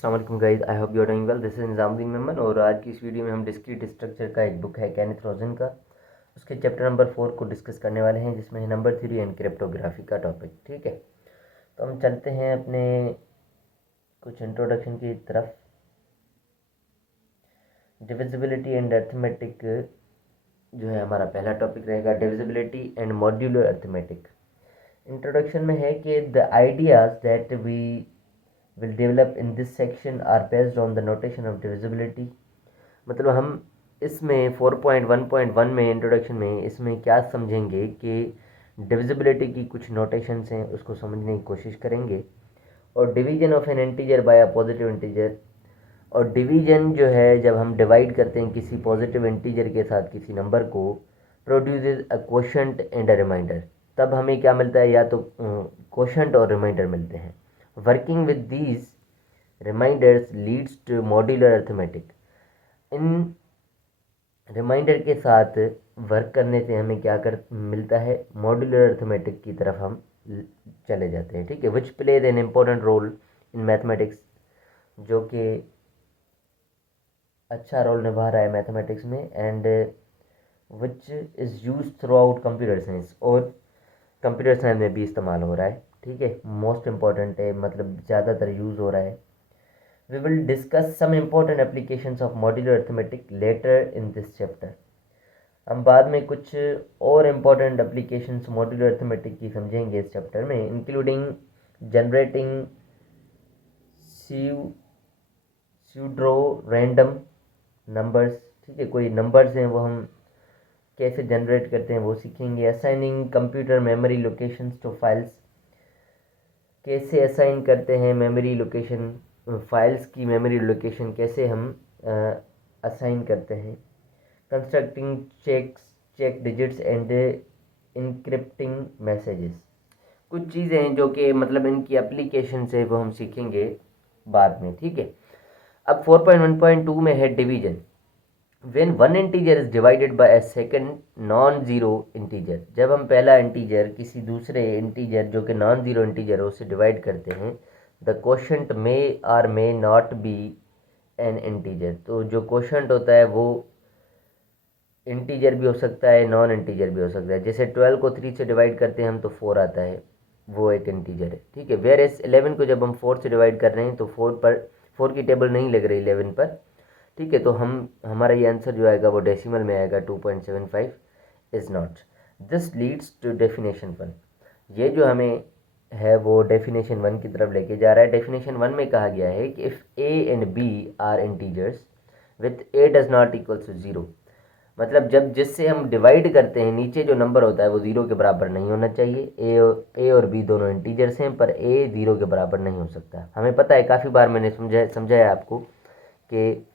अस्सलाम वालेकुम guys, I hope you are doing well. This is Nizamuddin Memon और आज की इस वीडियो में हम डिस्क्रीट स्ट्रक्चर का एक बुक है केनेथ रोजन का, उसके चैप्टर नंबर 4 को डिस्कस करने वाले हैं, जिसमें है नंबर थ्योरी एंड क्रिप्टोग्राफी का टॉपिक। ठीक है, तो हम चलते हैं अपने कुछ इंट्रोडक्शन की तरफ। डिविजिबिलिटी एंड अर्थमेटिक जो है हमारा पहला टॉपिक रहेगा, divisibility and modular arithmetic. Introduction में है कि the ideas that we will develop in this section are based on the notation of divisibility। मतलब हम इसमें 4.1.1 में इंट्रोडक्शन में इसमें क्या समझेंगे कि डिविजिबिलिटी की कुछ नोटेशंस हैं, उसको समझने की कोशिश करेंगे। और division of N integer by a positive integer, और डिवीजन जो है जब हम डिवाइड करते हैं किसी पॉजिटिव इंटीजर के साथ किसी नंबर को, produces a quotient and a remainder, तब हमें क्या मिलता है, या तो क्वोशंट और रिमाइंडर मिलते हैं। Working with these remainders leads to modular arithmetic. इन रिमाइंडर के साथ वर्क करने से हमें क्या कर मिलता है, मॉड्यूलर अर्थमेटिक की तरफ हम चले जाते हैं। ठीक है, which plays an important role in mathematics, जो कि अच्छा रोल निभा रहा है मैथमेटिक्स में, and which is use throughout computer science, और कंप्यूटर साइंस में भी इस्तेमाल हो रहा है। ठीक है, मोस्ट इम्पॉर्टेंट है, मतलब ज़्यादातर यूज़ हो रहा है। We will discuss some important applications of modular arithmetic later in this chapter. हम बाद में कुछ और इम्पोर्टेंट एप्लीकेशंस मॉड्यूलर अर्थमेटिक की समझेंगे इस चैप्टर में, including generating pseudo random numbers. ठीक है, कोई नंबर्स हैं वो हम कैसे जनरेट करते हैं वो सीखेंगे। Assigning computer memory locations to files, कैसे असाइन करते हैं मेमोरी लोकेशन, फाइल्स की मेमोरी लोकेशन कैसे हम असाइन करते हैं। Constructing check digits and encrypting messages, कुछ चीज़ें हैं जो कि मतलब इनकी एप्लीकेशन से वो हम सीखेंगे बाद में। ठीक है, अब 4.1.2 में है division. When one integer is divided by a second non zero integer, जब हम पहला इंटीजर किसी दूसरे इंटीजर जो कि नॉन जीरो इंटीजर है उससे डिवाइड करते हैं, द क्वोशंट मे और may not be N integer. तो जो क्वोशंट होता है वो इंटीजर भी हो सकता है, नॉन इंटीजर भी हो सकता है। जैसे 12 को 3 से डिवाइड करते हैं हम तो 4 आता है, वो एक इंटीजर है। ठीक है, वेयर एस 11 को जब हम 4 से डिवाइड कर रहे हैं तो 4 की टेबल नहीं लग रही 11 पर। ठीक है, तो हमारा ये आंसर जो आएगा वो डेसिमल में आएगा, 2.75 is not. This leads to definition 1। ये जो हमें है वो डेफिनेशन 1 की तरफ लेके जा रहा है। डेफिनेशन 1 में कहा गया है कि if A and B are integers with A does not equals to zero, मतलब जब जिससे हम डिवाइड करते हैं नीचे जो नंबर होता है वो ज़ीरो के बराबर नहीं होना चाहिए। ए और बी दोनों इंटीजर्स हैं, पर ए ज़ीरो के बराबर नहीं हो सकता। हमें पता है, काफ़ी बार मैंने समझाया आपको कि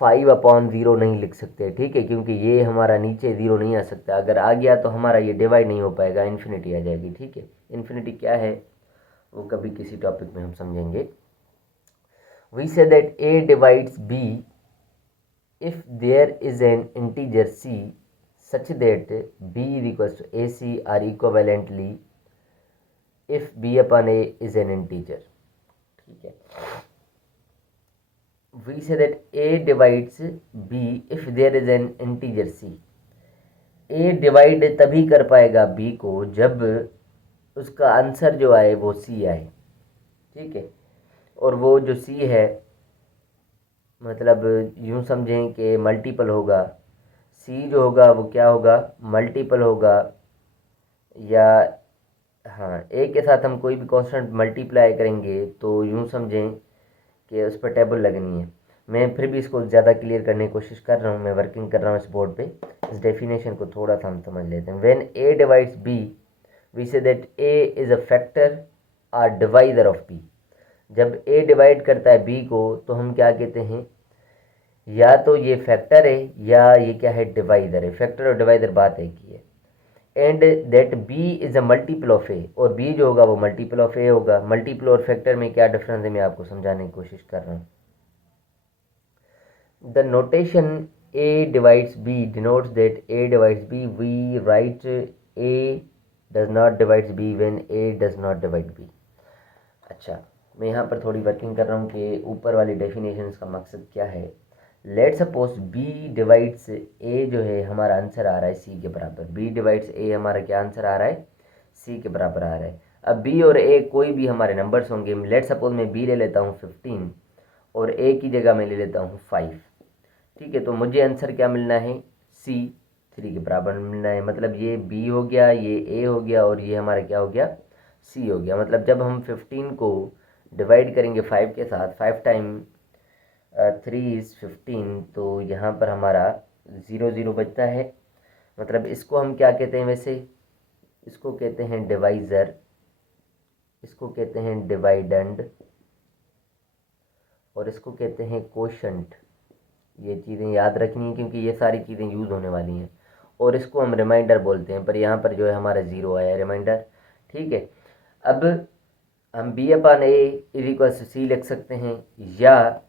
5/0 नहीं लिख सकते। ठीक है, क्योंकि ये हमारा नीचे ज़ीरो नहीं आ सकता, अगर आ गया तो हमारा ये डिवाइड नहीं हो पाएगा, इन्फिनिटी आ जाएगी। ठीक है, इन्फिनिटी क्या है वो कभी किसी टॉपिक में हम समझेंगे। We say that A divides B if there is an integer c such that b is equals to ac or equivalently if b upon a is an integer। ठीक है, we say that a divides b if there is an integer c। a divide तभी कर पाएगा b को जब उसका answer जो आए वो c आए। ठीक है, और वो जो c है मतलब यूँ समझें कि मल्टीपल होगा, सी जो होगा वो क्या होगा, मल्टीपल होगा, या हाँ ए के साथ हम कोई भी कांस्टेंट मल्टीप्लाई करेंगे तो यूँ समझें कि उस पर टेबल लगनी है। मैं फिर भी इसको ज़्यादा क्लियर करने की कोशिश कर रहा हूँ, मैं वर्किंग कर रहा हूँ इस बोर्ड पे। इस डेफिनेशन को थोड़ा सा हम समझ लेते हैं। When A divides B we say that A is a factor और डिवाइजर ऑफ बी। जब ए डिवाइड करता है बी को तो हम क्या कहते हैं, या तो ये फैक्टर है या ये क्या है, डिवाइजर है। फैक्टर और डिवाइजर बात एक ही है। And that B is a multiple of A, और बी जो होगा वो मल्टीपल ऑफ ए होगा। मल्टीपल और फैक्टर में क्या डिफरेंस है मैं आपको समझाने की कोशिश कर रहा हूँ। The notation A divides B denotes that A divides B. We write A does not divides B when A does not divide B. अच्छा, मैं यहाँ पर थोड़ी वर्किंग कर रहा हूँ कि ऊपर वाली डेफिनेशंस का मकसद क्या है। लेट सपोज बी डिवाइड्स ए जो है हमारा आंसर आ रहा है सी के बराबर। बी डिवाइड्स ए हमारा क्या आंसर आ रहा है, सी के बराबर आ रहा है। अब बी और ए कोई भी हमारे नंबर्स होंगे। लेट सपोज मैं बी ले लेता हूँ 15 और ए की जगह मैं ले लेता हूँ 5। ठीक है, तो मुझे आंसर क्या मिलना है, सी 3 के बराबर मिलना है। मतलब ये बी हो गया, ये ए हो गया और ये हमारा क्या हो गया, सी हो गया। मतलब जब हम 15 को डिवाइड करेंगे 5 के साथ, 5 टाइम 3 इज़ 15, तो यहाँ पर हमारा 0 0 बचता है। मतलब इसको हम क्या कहते हैं वैसे, इसको कहते हैं डिवाइज़र, इसको कहते हैं डिवाइडेंड और इसको कहते हैं कोशंट। ये चीज़ें याद रखनी है क्योंकि ये सारी चीज़ें यूज़ होने वाली हैं। और इसको हम रिमाइंडर बोलते हैं, पर यहाँ पर जो है हमारा 0 आया रिमाइंडर। ठीक है, अब हम B upon A is equal to C लिख सकते हैं, या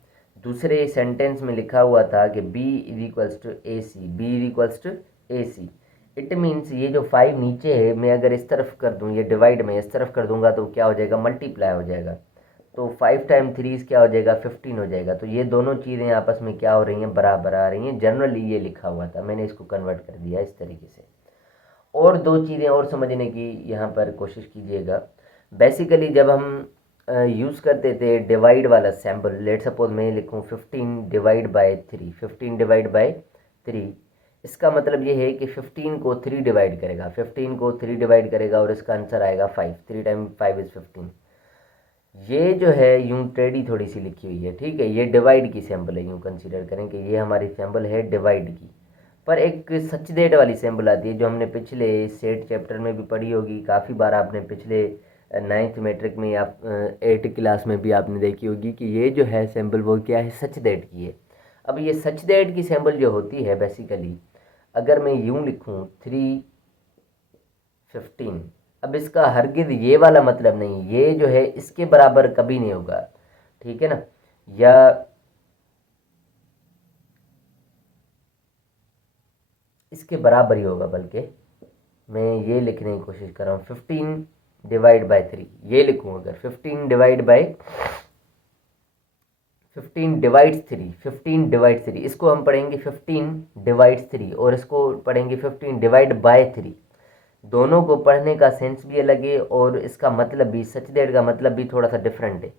दूसरे सेंटेंस में लिखा हुआ था कि B is equals to A C, B is equals to A C. It means ये जो 5 नीचे है, मैं अगर इस तरफ कर दूँ, ये डिवाइड में इस तरफ कर दूंगा तो क्या हो जाएगा, मल्टीप्लाई हो जाएगा। तो 5 टाइम 3 क्या हो जाएगा, 15 हो जाएगा। तो ये दोनों चीज़ें आपस में क्या हो रही हैं, बराबर आ रही हैं। जनरली ये लिखा हुआ था, मैंने इसको कन्वर्ट कर दिया इस तरीके से। और दो चीज़ें और समझने की यहाँ पर कोशिश कीजिएगा। बेसिकली जब हम यूज़ करते थे डिवाइड वाला सिंबल, लेट सपोज मैं लिखूँ 15 डिवाइड बाय 3, 15 डिवाइड बाय 3, इसका मतलब ये है कि 15 को 3 डिवाइड करेगा, 15 को 3 डिवाइड करेगा और इसका आंसर आएगा 5। 3 टाइम 5 इज़ 15। ये जो है यूं टेढ़ी थोड़ी सी लिखी हुई है। ठीक है, ये डिवाइड की सैम्पल है, यूं कंसीडर करें कि ये हमारी सैम्पल है डिवाइड की। पर एक सचदेट वाली सैम्पल आती है जो हमने पिछले सेट चैप्टर में भी पढ़ी होगी, काफ़ी बार आपने पिछले 9th मैट्रिक में या 8th क्लास में भी आपने देखी होगी कि ये जो है सैम्पल वो क्या है, सचदेट की है। अब ये सचदेट की सैम्पल जो होती है बेसिकली, अगर मैं यूं लिखूं 3 15, अब इसका हरगिज ये वाला मतलब नहीं, ये जो है इसके बराबर कभी नहीं होगा। ठीक है ना, या इसके बराबर ही होगा, बल्कि मैं ये लिखने की कोशिश कर रहा हूँ 15 डिवाइड बाय 3, ये लिखूँ अगर 15 डिवाइड बाय 15 डिवाइड्स 3, 15 डिवाइड 3, इसको हम पढ़ेंगे 15 डिवाइड्स 3 और इसको पढ़ेंगे 15 डिवाइड बाय 3। दोनों को पढ़ने का सेंस भी अलग है और इसका मतलब भी, सचदेट का मतलब भी थोड़ा सा डिफरेंट है।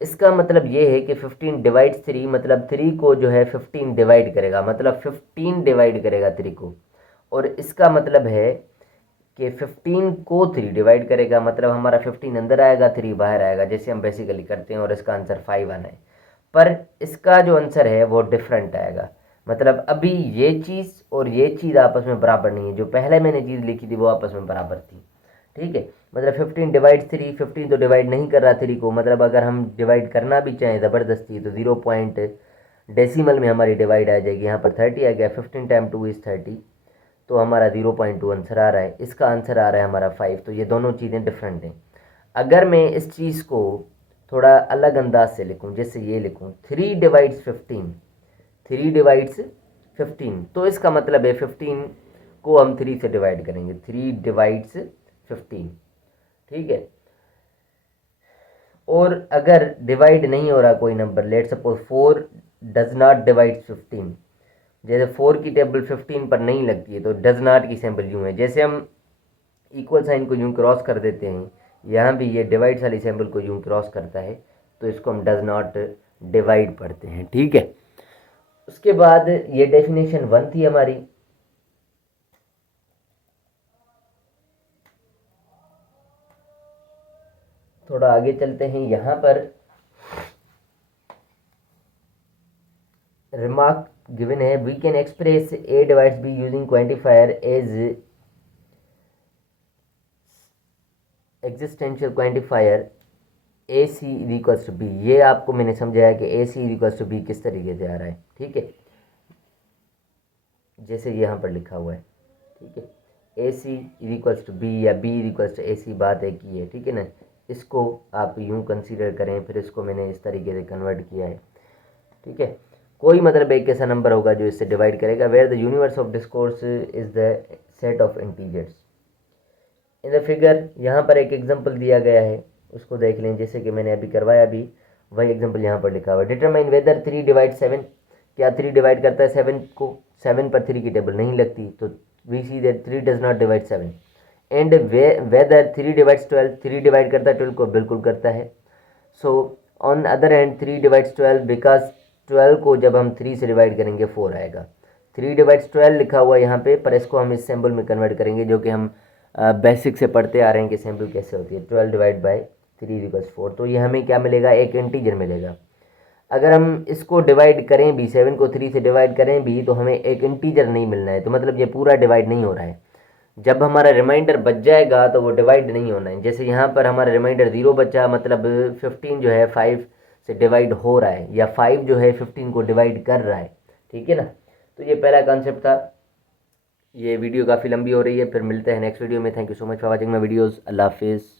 इसका मतलब ये है कि 15 डिवाइड्स 3 मतलब 3 को जो है 15 डिवाइड करेगा, मतलब 15 डिवाइड करेगा 3 को। और इसका मतलब है कि 15 को 3 डिवाइड करेगा, मतलब हमारा 15 अंदर आएगा 3 बाहर आएगा, जैसे हम बेसिकली करते हैं, और इसका आंसर 5 आना है। पर इसका जो आंसर है वो डिफरेंट आएगा। मतलब अभी ये चीज़ और ये चीज़ आपस में बराबर नहीं है, जो पहले मैंने चीज़ लिखी थी वो आपस में बराबर थी। ठीक है, मतलब 15 डिवाइड 3, 15 तो डिवाइड नहीं कर रहा 3 को, मतलब अगर हम डिवाइड करना भी चाहें ज़बरदस्ती तो 0 पॉइंट डेसिमल में हमारी डिवाइड आ जाएगी। यहाँ पर 30 आ गया, 15 टाइम 2 इज़ 30, तो हमारा 0.2 आंसर आ रहा है। इसका आंसर आ रहा है हमारा 5। तो ये दोनों चीज़ें डिफरेंट हैं। अगर मैं इस चीज़ को थोड़ा अलग अंदाज से लिखूं, जैसे ये लिखूं 3 डिवाइड्स 15, 3 डिवाइड्स 15, तो इसका मतलब है 15 को हम 3 से डिवाइड करेंगे, 3 डिवाइड्स 15। ठीक है, और अगर डिवाइड नहीं हो रहा कोई number, let suppose 4 does not divide 15, जैसे 4 की टेबल 15 पर नहीं लगती है तो डज नॉट की सैम्पल यूँ है। जैसे हम इक्वल साइन को यूँ क्रॉस कर देते हैं, यहाँ भी ये डिवाइड वाली सैम्पल को यूँ क्रॉस करता है, तो इसको हम डज नॉट डिवाइड पढ़ते हैं। ठीक है, उसके बाद ये डेफिनेशन 1 थी हमारी। थोड़ा आगे चलते हैं, यहाँ पर रिमार्क गिवन है, we can express A divides B using quantifier as existential quantifier A C is equals to B. ये आपको मैंने समझाया कि A C is equals to B किस तरीके से आ रहा है। ठीक है, जैसे यहाँ पर लिखा हुआ है। ठीक है, ए C is equals to B या B is equals to A सी, बात एक ही है। ठीक है ना, इसको आप यूँ कंसीडर करें, फिर इसको मैंने इस तरीके से कन्वर्ट किया है। ठीक है, कोई मतलब एक ऐसा नंबर होगा जो इससे डिवाइड करेगा, where the universe of discourse is the set of integers. In the figure यहाँ पर एक एग्जांपल दिया गया है उसको देख लें, जैसे कि मैंने अभी करवाया अभी वही एग्जांपल यहाँ पर लिखा हुआ है। डिटरमाइन वेदर 3 डिवाइड 7, क्या 3 डिवाइड करता है 7 को? 7 पर 3 की टेबल नहीं लगती, तो we see that 3 does not divide 7। And whether 3 divides 12, 3 divide करता है 12 को? बिल्कुल करता है। So on other hand 3 divides 12, because 12 को जब हम 3 से डिवाइड करेंगे 4 आएगा। 3 डिवाइड्स 12 लिखा हुआ है यहाँ पे, पर इसको हम इस सिंबल में कन्वर्ट करेंगे, जो कि हम बेसिक से पढ़ते आ रहे हैं कि सिंबल कैसे होती है। 12 डिवाइड बाई 3 इक्वल्स 4, तो ये हमें क्या मिलेगा? एक इंटीजर मिलेगा। अगर हम इसको डिवाइड करें भी, 7 को 3 से डिवाइड करें भी, तो हमें एक इंटीजर नहीं मिलना है, तो मतलब ये पूरा डिवाइड नहीं हो रहा है। जब हमारा रिमाइंडर बच जाएगा तो वो डिवाइड नहीं होना है। जैसे यहाँ पर हमारा रिमाइंडर 0 बचा, मतलब 15 जो है 5 से डिवाइड हो रहा है, या 5 जो है 15 को डिवाइड कर रहा है। ठीक है ना? तो ये पहला कॉन्सेप्ट था। ये वीडियो काफ़ी लंबी हो रही है, फिर मिलते हैं नेक्स्ट वीडियो में। Thank you so much for watching my videos. Allah हाफिज़।